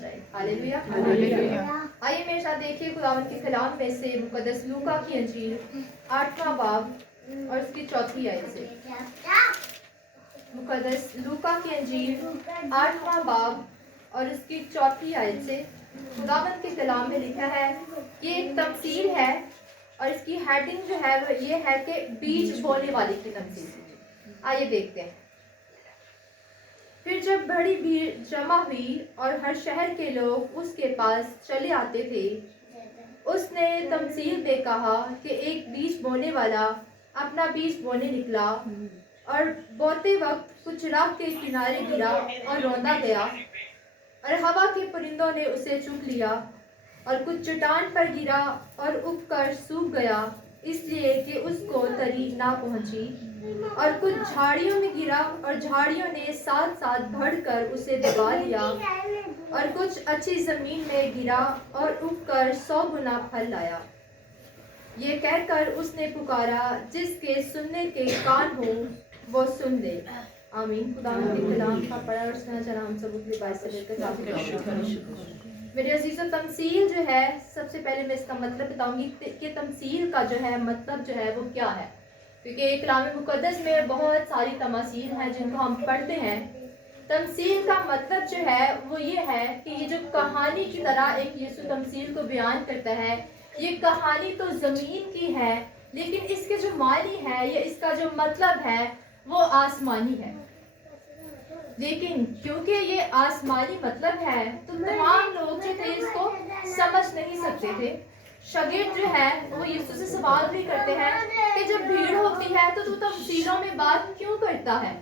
جائے. हालेलुया. आइए मेरे साथ देखिए खुदावंद के कलाम में से मुकद्दस लूका की अंजील 8वां बाब और उसकी 4थी आयत से. मुकद्दस लूका की अंजील 8वां बाब और उसकी 4थी आयत से खुदावंद के कलाम में लिखा है. ये एक तमसील है और इसकी हेडिंग जो है वो ये है कि बीज बोने वाले की तमसील. आइए देखते हैं. फिर जब बड़ी भीड़ जमा हुई और हर शहर के लोग उसके पास चले आते थे, उसने तमसील में कहा कि एक बीज बोने वाला अपना बीज बोने निकला और बोते वक्त कुछ राह के किनारे गिरा और रौंदा गया और हवा के परिंदों ने उसे चुग लिया. और कुछ चट्टान पर गिरा और उगकर सूख गया इसलिए कि उसको तरी ना पहुंची. और कुछ झाड़ियों में गिरा और झाड़ियों ने साथ साथ बढ़कर उसे दबा लिया. और कुछ अच्छी जमीन में गिरा और उगकर 100 गुना फल लाया. ये कहकर उसने पुकारा, जिसके सुनने के कान हो वो सुन ले. आमीन. खुदा के कलाम का पढ़ा और सुना चला हम सब के बात से लेकर मेरे अजीज़ों, तमसील जो है, सबसे पहले मैं इसका मतलब बताऊंगी कि तमसील का जो है मतलब जो है वो क्या है. क्योंकि कलाम मुकद्दस में बहुत सारी तमासील हैं जिनको हम पढ़ते हैं. तमसील का मतलब जो है वो ये है कि ये जो कहानी की तरह एक यीशु तमसील को बयान करता है. ये कहानी तो ज़मीन की है लेकिन इसके जो मानी है या इसका जो मतलब है वो आसमानी है. लेकिन क्योंकि ये आसमानी मतलब है तो तमाम लोग जो थे इसको समझ नहीं सकते थे. शागिर्द जो है वो यीशु से सवाल भी करते हैं कि जब भीड़ होती है तो तू तमसीलों में बात क्यों करता है.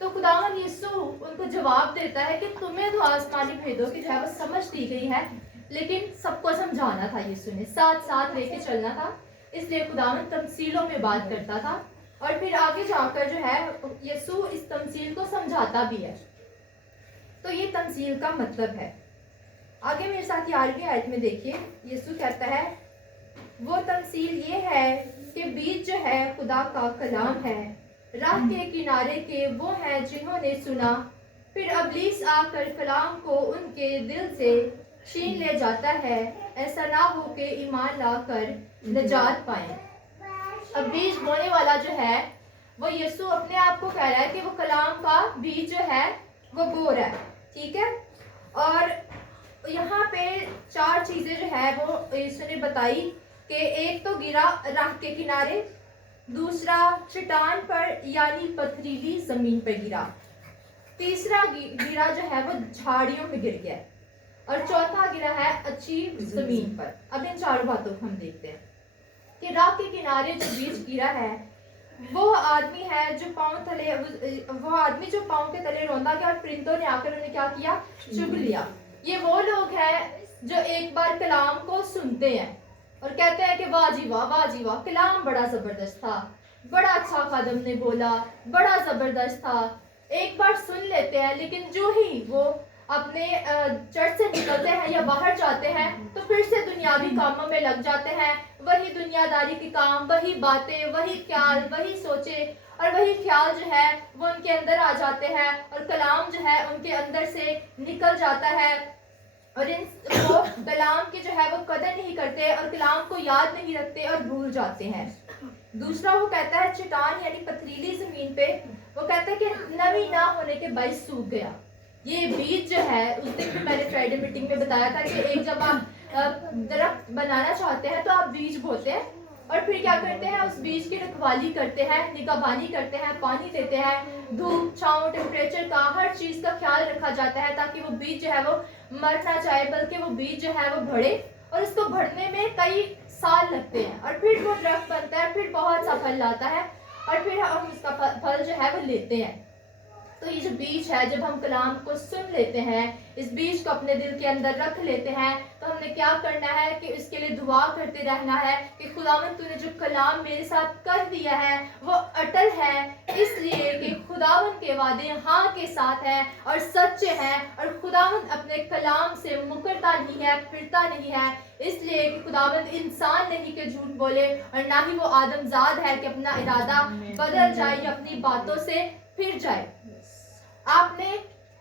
तो खुदावंद यीशु उनको जवाब देता है कि तुम्हें तो आसमानी भेदों की जो है वो समझ दी गई है लेकिन सबको समझाना था. यीशु ने साथ साथ लेके चलना था, इसलिए खुदावंद तमसीलों में बात करता था. और फिर आगे जाकर जो है यीशु इस तमसील को समझाता भी है. तो ये तमसील का मतलब है. आगे मेरे साथ 11वीं आयत में देखिए, यीशु कहता है वो तमसील ये है कि बीज जो है खुदा का कलाम है. राह के किनारे के वो हैं जिन्होंने सुना, फिर अबलीस आकर कलाम को उनके दिल से छीन ले जाता है. ऐसा ना हो कि ईमान लाकर नजात पाएं. अब बीज बोने वाला जो है वो यीशु अपने आप को कह रहा है कि वो कलाम का बीज जो है वो बो रहा है. ठीक है. और यहाँ पे 4 चीजें जो है वो यीशु ने बताई कि एक तो गिरा राह के किनारे, दूसरा चट्टान पर यानी पथरीली जमीन पर गिरा, तीसरा गिरा जो है वो झाड़ियों में गिर गया और चौथा गिरा है अच्छी जमीन पर. अब इन 4 बातों को हम देखते हैं कि राह के किनारे जो बीज गिरा है वो आदमी है जो पांव के तले रौंदा गया और परिंदों ने आकर उन्हें क्या किया, चुग लिया. ये वो लोग हैं जो एक बार कलाम को सुनते हैं और कहते हैं कि वाह जी वाह, कलाम बड़ा जबरदस्त था, बड़ा अच्छा खादम ने बोला, बड़ा जबरदस्त था. एक बार सुन लेते हैं लेकिन जो ही वो अपने चर्च से निकलते हैं या बाहर जाते हैं तो फिर से दुनियावी कामों में लग जाते हैं. वही दुनियादारी के काम, वही बातें, वही ख्याल, वही सोचे और वही ख्याल जो है वो उनके अंदर आ जाते हैं और कलाम जो है उनके अंदर से निकल जाता है और वो कलाम की जो है वो कदर नहीं करते और कलाम को याद नहीं रखते और भूल जाते हैं. दूसरा वो कहता है चट्टान यानी पथरीली जमीन पे, वो कहता है कि नमी ना होने के बायस सूख गया. ये बीज जो है उस दिन भी मैंने फ्राइडे मीटिंग में बताया था कि एक जब आप दरख्त बनाना चाहते हैं तो आप बीज बोते हैं और फिर क्या करते हैं, उस बीज की रखवाली करते हैं, निगहबानी करते हैं, पानी देते हैं, धूप छांव टेम्परेचर का हर चीज का ख्याल रखा जाता है ताकि वो बीज जो है वो मर ना जाए बल्कि वो बीज जो है वो बढ़े. और इसको बढ़ने में कई साल लगते हैं और फिर वो दरख्त बनता है, फिर बहुत सा फल लाता है और फिर हम उसका फल जो है वो लेते हैं. तो ये जो बीज है, जब हम कलाम को सुन लेते हैं, इस बीज को अपने दिल के अंदर रख लेते हैं तो हमने क्या करना है कि इसके लिए दुआ करते रहना है कि खुदावंद तूने जो कलाम मेरे साथ कर दिया है वो अटल है, इसलिए कि खुदावंद के वादे हाँ के साथ हैं और सच्चे हैं और खुदावंद अपने कलाम से मुकरता नहीं है, फिरता नहीं है. इसलिए कि खुदावंद इंसान नहीं कि झूठ बोले और ना ही वो आदमजाद है कि अपना इरादा बदल जाए या अपनी बातों से फिर जाए. आपने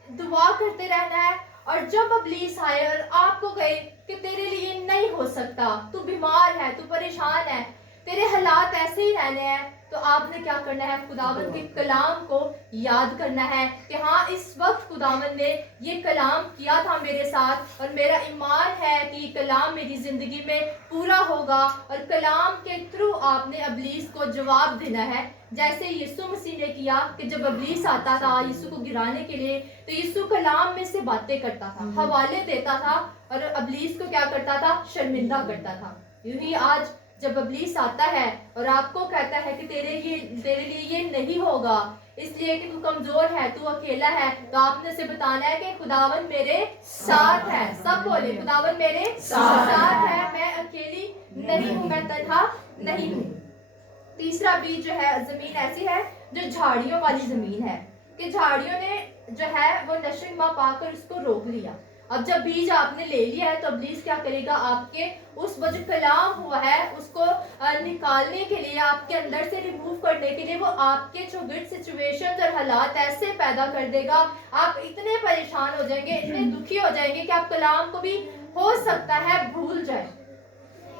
दुआ करते रहना है और जब इब्लीस आए और आपको कहे कि तेरे लिए नहीं हो सकता, तू बीमार है, तू परेशान है, तेरे हालात ऐसे ही रहने हैं, तो आपने क्या करना है? खुदावंद के कलाम को याद करना है कि हाँ, इस वक्त खुदावंद ने ये कलाम किया था मेरे साथ, और मेरा ईमान है कि ये कलाम मेरी ज़िंदगी में पूरा होगा। और कलाम के थ्रू आपने इब्लीस को जवाब देना है, जैसे यीशु मसीह ने किया कि जब इब्लीस आता था यीशु को गिराने के लिए, तो यीशु कलाम में से बातें करता था, हवाले देता था, और इब्लीस को क्या करता था? शर्मिंदा करता था। यूं ही आज जब इब्लीस आता है और आपको कहता है कि तेरे लिए ये नहीं होगा, इसलिए कि तू कमजोर है, तू अकेला है, तो आपने से बताना है कि खुदावन मेरे साथ है। सब बोले, खुदावन मेरे साथ है, मैं अकेली नहीं हूँ, मैं तन्हा नहीं हूँ। तीसरा बीज जो है, जमीन ऐसी है जो झाड़ियों वाली जमीन है, कि झाड़ियों ने जो है वो नशो पाकर उसको रोक लिया। अब जब बीज आपने ले लिया है, तो इब्लीस क्या करेगा? आपके उस जो कलाम हुआ है उसको निकालने के लिए, आपके अंदर से रिमूव करने के लिए, वो आपके जो गिट सिचुएशन और हालात ऐसे पैदा कर देगा, आप इतने परेशान हो जाएंगे, इतने दुखी हो जाएंगे कि आप कलाम को भी हो सकता है भूल जाए।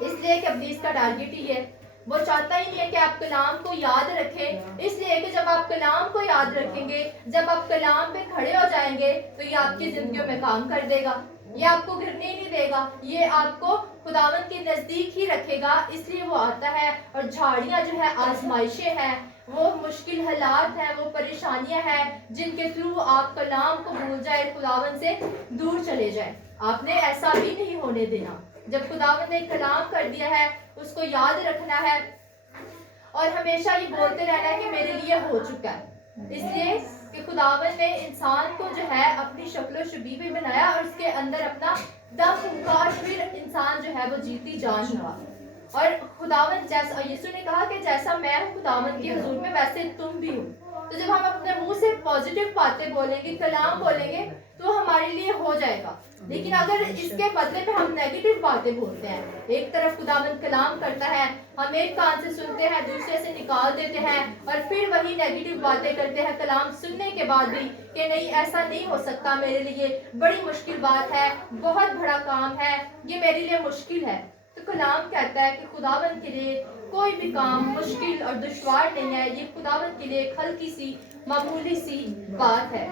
इसलिए कि इब्लीस का टारगेट ही है, वो चाहता ही नहीं है कि आप कलाम को याद रखें। इसलिए कि जब आप कलाम को याद रखेंगे, जब आप कलाम पे खड़े हो जाएंगे, तो ये आपकी जिंदगियों में काम कर देगा, ये आपको गिरने ही नहीं देगा, ये आपको खुदावंद के नजदीक ही रखेगा। इसलिए वो आता है, और झाड़ियां जो है आजमाइशें हैं, वो मुश्किल हालात हैं, वो परेशानियां हैं जिनके थ्रू आप कलाम को भूल जाए, खुदावंद से दूर चले जाए। आपने ऐसा भी नहीं होने देना। जब खुदावंद ने कलाम कर दिया है, उसको याद रखना है और हमेशा ये बोलते रहना है कि मेरे लिए हो चुका है। इसलिए कि खुदावंद ने इंसान को जो है अपनी शक्ल शबीह में बनाया, और उसके अंदर अपना दम फूंका, और फिर इंसान जो है वो जीती जान हुआ। और खुदावंद जैसा यीशु ने कहा कि जैसा मैं हूँ खुदावंद के हुजूर में, वैसे तुम भी हो। तो जब हम अपने मुंह से पॉजिटिव बातें बोलेंगे, कलाम बोलेंगे, तो हमारे लिए हो जाएगा। लेकिन अगर इसके बदले में हम नेगेटिव बातें बोलते हैं, एक तरफ खुदावंद कलाम करता है, हम एक कान से सुनते हैं, दूसरे से निकाल देते हैं, और फिर वही नेगेटिव बातें करते हैं कलाम सुनने के बाद भी, कि नहीं ऐसा नहीं हो सकता, मेरे लिए बड़ी मुश्किल बात है, बहुत बड़ा काम है, ये मेरे लिए मुश्किल है। तो कलाम कहता है कि खुदावंद के लिए कोई भी काम मुश्किल और दुश्वार नहीं है, ये खुदावंद के लिए एक हल्की सी मामूली सी बात है।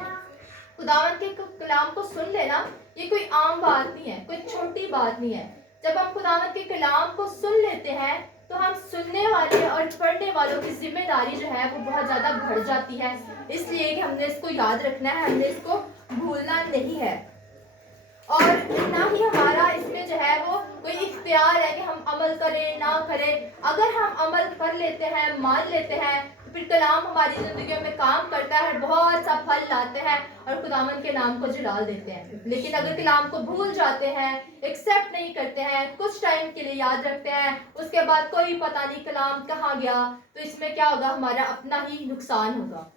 खुदावंद के कलाम को सुन लेना ये कोई आम बात नहीं है, कोई छोटी बात नहीं है। जब हम खुदावंद के कलाम को सुन लेते हैं, तो हम सुनने वाले और पढ़ने वालों की जिम्मेदारी जो है वो बहुत ज़्यादा बढ़ जाती है। इसलिए कि हमने इसको याद रखना है, हमने इसको भूलना नहीं है। और ना ही हमारा इसमें जो है वो कोई इख्तियार है कि हम अमल करें ना करें। अगर हम अमल कर लेते हैं, मान लेते हैं, तो फिर कलाम हमारी जिंदगियों में काम करता है, बहुत सा फल लाते हैं और खुदावंद के नाम को जलाल देते हैं। लेकिन अगर कलाम को भूल जाते हैं, एक्सेप्ट नहीं करते हैं, कुछ टाइम के लिए याद रखते हैं, उसके बाद कोई पता नहीं कलाम कहाँ गया, तो इसमें क्या होगा? हमारा अपना ही नुकसान होगा।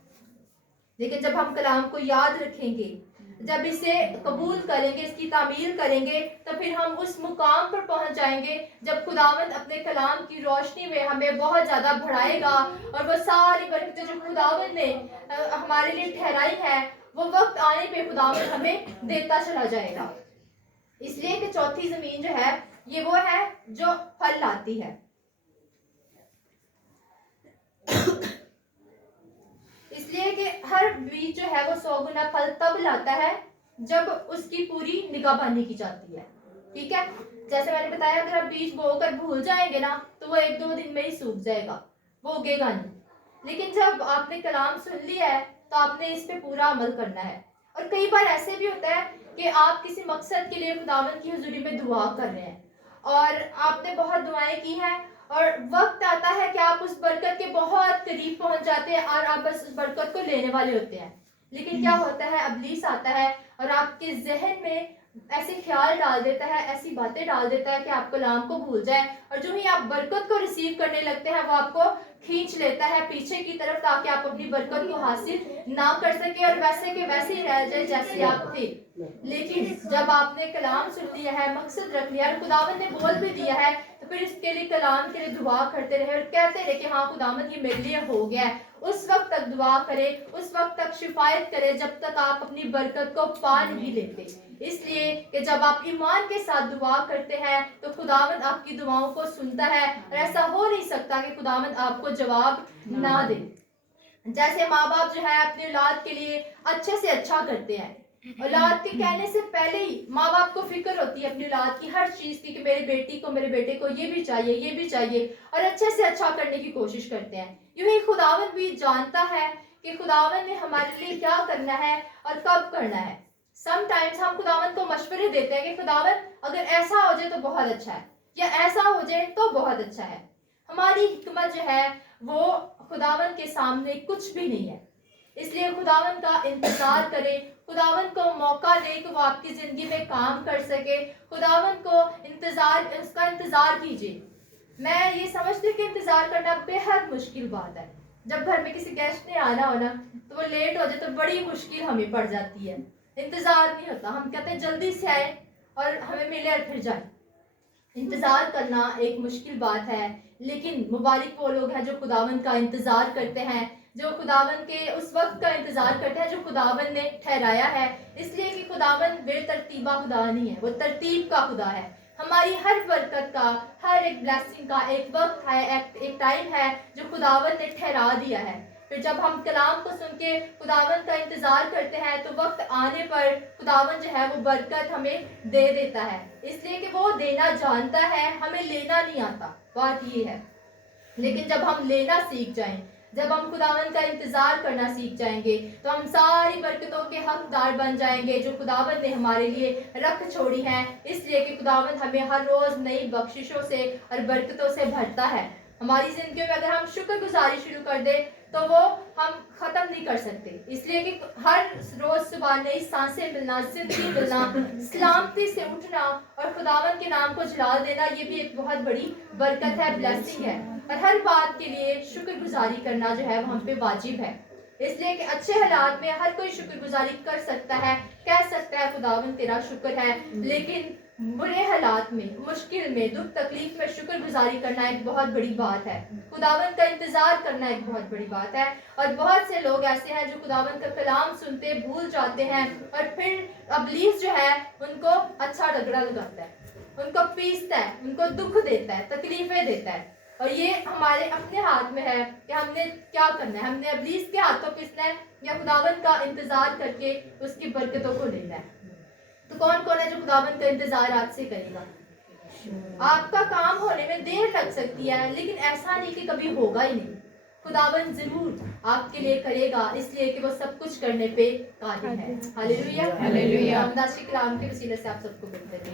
लेकिन जब हम कलाम को याद रखेंगे, जब इसे कबूल करेंगे, इसकी तामील करेंगे, तो फिर हम उस मुकाम पर पहुंच जाएंगे जब खुदावंद अपने कलाम की रोशनी में हमें बहुत ज़्यादा बढ़ाएगा, और वो सारी बरकतें जो खुदावंद ने हमारे लिए ठहराई है, वो वक्त आने पे खुदावंद हमें देता चला जाएगा। इसलिए कि चौथी ज़मीन जो है ये वो है जो फल लाती है। इसलिए कि हर बीज जो है वो 100 गुना फल तब लाता है जब उसकी पूरी निगाहबानी की जाती है। ठीक है, जैसे मैंने बताया, अगर आप बीज बोकर भूल जाएंगे ना, तो वो 1-2 दिन में ही सूख जाएगा, वो उगेगा नहीं। लेकिन जब आपने कलाम सुन लिया है, तो आपने इस पे पूरा अमल करना है। और कई बार ऐसे भी होता है कि आप किसी मकसद के लिए खुदावंद की हुजूरी में दुआ कर रहे हैं, और आपने बहुत दुआएं की हैं, और वक्त आता है कि आप उस बरकत के बहुत करीब पहुंच जाते हैं, और आप बस उस बरकत को लेने वाले होते हैं। लेकिन क्या होता है? इब्लीस आता है और आपके जहन में ऐसे ख्याल डाल देता है, ऐसी बातें डाल देता है कि आप कलाम को भूल जाए, और जो ही आप बरकत को रिसीव करने लगते हैं, वो आपको खींच लेता है पीछे की तरफ, ताकि आप अपनी बरकत को हासिल ना कर सके और वैसे के वैसे ही रह जाए जैसे आप थे। लेकिन जब आपने कलाम सुन लिया है, मकसद रख लिया, और खुदावंद ने बोल भी दिया है, तो फिर इसके लिए कलाम के लिए दुआ करते रहे और कहते रहे कि हाँ खुदावंद ये मेरे लिए हो गया है। उस वक्त तक दुआ करे, उस वक्त तक शिफायत करे जब तक आप अपनी बरकत को पा नहीं लेते। इसलिए कि जब आप ईमान के साथ दुआ करते हैं तो खुदावंद आपकी दुआओं को सुनता है, और ऐसा हो नहीं सकता कि खुदावंद आपको जवाब ना दे। जैसे माँ बाप जो है अपनी औलाद के लिए अच्छे से अच्छा करते हैं, औलाद के कहने से पहले ही माँ बाप को फिक्र होती है अपनी औलाद की हर चीज की, कि मेरी बेटी को, मेरे बेटे को ये भी चाहिए, ये भी चाहिए, और अच्छे से अच्छा करने की कोशिश करते हैं। यूं ही खुदावंद भी जानता है कि खुदावंद ने हमारे लिए क्या करना है और कब करना है। समटाइम्स हम खुदावंद को मशवरे देते हैं कि खुदावंद अगर ऐसा हो जाए तो बहुत अच्छा है, या ऐसा हो जाए तो बहुत अच्छा है। हमारी हिकमत जो है वो खुदावंद के सामने कुछ भी नहीं है। इसलिए खुदावंद का इंतजार करें, खुदावंद को मौका दे कि वो आपकी जिंदगी में काम कर सके। खुदावंद को उसका इंतजार कीजिए। मैं ये समझती हूँ कि इंतजार करना बेहद मुश्किल बात है। जब घर में किसी गेस्ट ने आना हो ना, तो वो लेट हो जाए तो बड़ी मुश्किल हमें पड़ जाती है। इंतजार नहीं होता, हम कहते हैं जल्दी से आए और हमें मिले और फिर जाए। इंतजार करना एक मुश्किल बात है, लेकिन मुबारक वो लोग हैं जो खुदावंद का इंतजार करते हैं, जो खुदावंद के उस वक्त का इंतजार करते हैं जो खुदावंद ने ठहराया है। इसलिए कि खुदावंद बेतरतीबा खुदा नहीं है, वो तरतीब का खुदा है। हमारी हर बरकत का, हर एक ब्लेसिंग का एक वक्त है, एक टाइम है जो खुदावंद ने ठहरा दिया है। फिर जब हम कलाम को सुन के खुदावंद का इंतजार करते हैं तो वक्त आने पर खुदावंद जो है वो बरकत हमें दे देता है, इसलिए कि वो देना जानता है, हमें लेना नहीं आता। बात ये है। लेकिन जब हम लेना सीख जाएं, जब हम खुदावंद का इंतजार करना सीख जाएंगे, तो हम सारी बरकतों के हकदार बन जाएंगे जो खुदावंद ने हमारे लिए रख छोड़ी हैं। इसलिए कि खुदावंद हमें हर रोज नई बख्शिशों से और बरकतों से भरता है। हमारी जिंदगी में अगर हम शुक्रगुजारी शुरू कर दे तो वो हम खत्म नहीं कर सकते। इसलिए कि हर रोज सुबह नई सांसें मिलना, जिंदगी मिलना, सलामती से उठना और खुदावंद के नाम को जला देना, ये भी एक बहुत बड़ी बरकत है, ब्लेसिंग है। और हर बात के लिए शुक्रगुजारी करना जो है वो हम पे वाजिब है। इसलिए कि अच्छे हालात में हर कोई शुक्रगुजारी कर सकता है, कह सकता है खुदावंद तेरा शुक्र है, लेकिन बुरे हालात में, मुश्किल में, दुख तकलीफ में शुक्रगुजारी करना एक बहुत बड़ी बात है। खुदावंद का इंतजार करना एक बहुत बड़ी बात है। और बहुत से लोग ऐसे हैं जो खुदावंद का कलाम सुनते भूल जाते हैं, और फिर इब्लीस जो है उनको अच्छा रगड़ा लगाता है, उनको पीसता है, उनको दुख देता है, तकलीफें देता है। और ये हमारे अपने हाथ में है कि हमने क्या करना है। हमने इब्लीस के हाथों पिसना है या खुदावंद का इंतजार करके उसकी बरकतों को लेना है। तो कौन कौन है जो खुदावंद का इंतजार आज से करेगा? आपका काम होने में देर लग सकती है, लेकिन ऐसा नहीं कि कभी होगा ही नहीं। खुदावंद जरूर आपके लिए करेगा, इसलिए कि वो सब कुछ करने पे कादिर है। Hallelujah, hallelujah. हम दास के कलाम के वसीले से आप सबको बरकत दें।